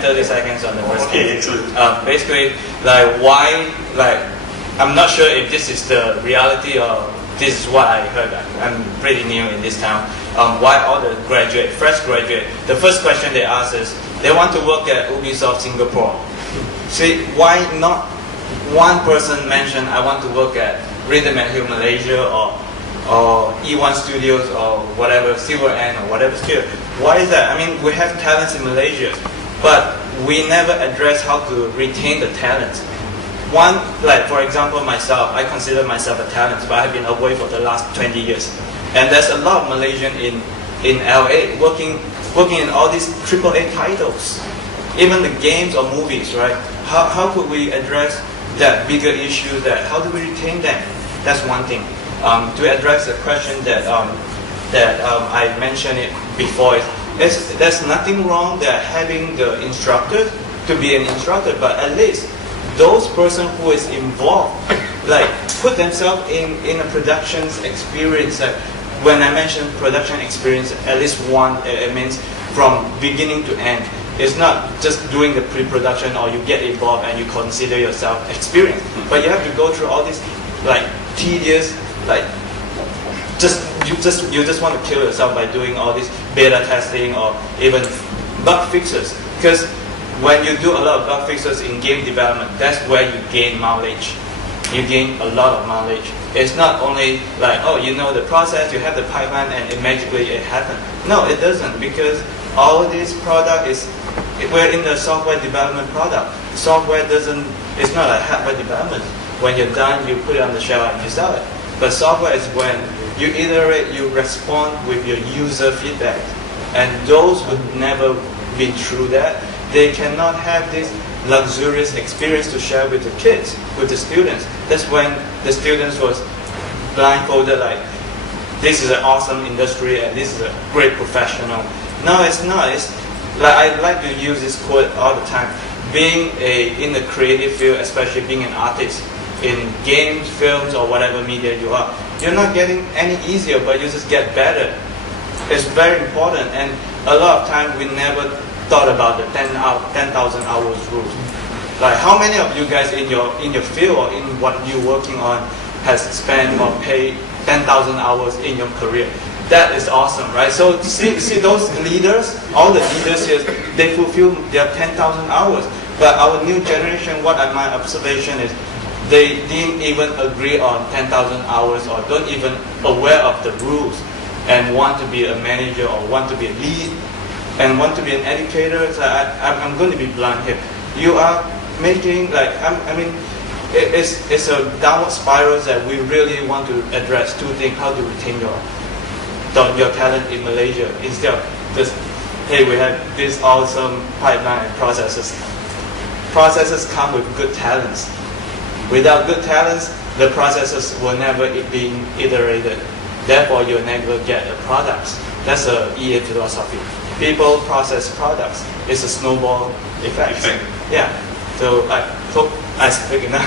10, 30 seconds on the first Okay, case. good. Basically, like why, like I'm not sure if this is the reality or this is what I heard. I'm pretty new in this town. Why all the fresh graduate, the first question they ask is, they want to work at Ubisoft Singapore. See, why not one person mentioned, I want to work at Rhythm and Hill Malaysia or E1 Studios or whatever, Silver Ant or whatever studio. Why is that? I mean, we have talents in Malaysia, but we never address how to retain the talents. One, like for example, myself, I consider myself a talent, but I've been away for the last 20 years. And there's a lot of Malaysian in LA working in all these AAA titles, even the games or movies, right? How could we address that bigger issue? That how do we retain them? That's one thing. To address the question that I mentioned it before, there's nothing wrong that having the instructor to be an instructor, but at least those person who is involved, like put themselves in a production's experience. Like, when I mention production experience, at least one, it means from beginning to end. It's not just doing the pre-production or you get involved and you consider yourself experienced, but you have to go through all these like tedious, like you just want to kill yourself by doing all this beta testing or even bug fixes. Because when you do a lot of bug fixes in game development, that's where you gain mileage. You gain a lot of mileage. It's not only like, oh, you know the process, you have the pipeline, and magically it happened. No, it doesn't, because all this product we're in the software development product. Software it's not like hardware development. When you're done, you put it on the shelf and you sell it. But software is when you iterate, you respond with your user feedback. And those would never be through that. They cannot have this luxurious experience to share with the kids, with the students. That's when the students was blindfolded like, this is an awesome industry and this is a great professional. No, it's not. It's like, I like to use this quote all the time. Being in the creative field, especially being an artist, in games, films, or whatever media you are, you're not getting any easier, but you just get better. It's very important, and a lot of time we never thought about the 10,000 hours rule. Like, how many of you guys in your field or in what you're working on has spent or paid 10,000 hours in your career? That is awesome, right? So see those leaders, all the leaders here, they fulfill their 10,000 hours. But our new generation, my observation is, they didn't even agree on 10,000 hours or don't even aware of the rules and want to be a manager or want to be a lead and want to be an educator. So I'm going to be blunt here. You are making, like, I mean, it's a downward spiral that we really want to address. Two things: how to retain your talent in Malaysia instead of just, hey, we have this awesome pipeline and processes. Processes come with good talents. Without good talents, the processes will never be iterated. Therefore, you'll never get a product. That's a EA philosophy. People, process, products. It's a snowball effect. Yeah. So I hope I speak enough.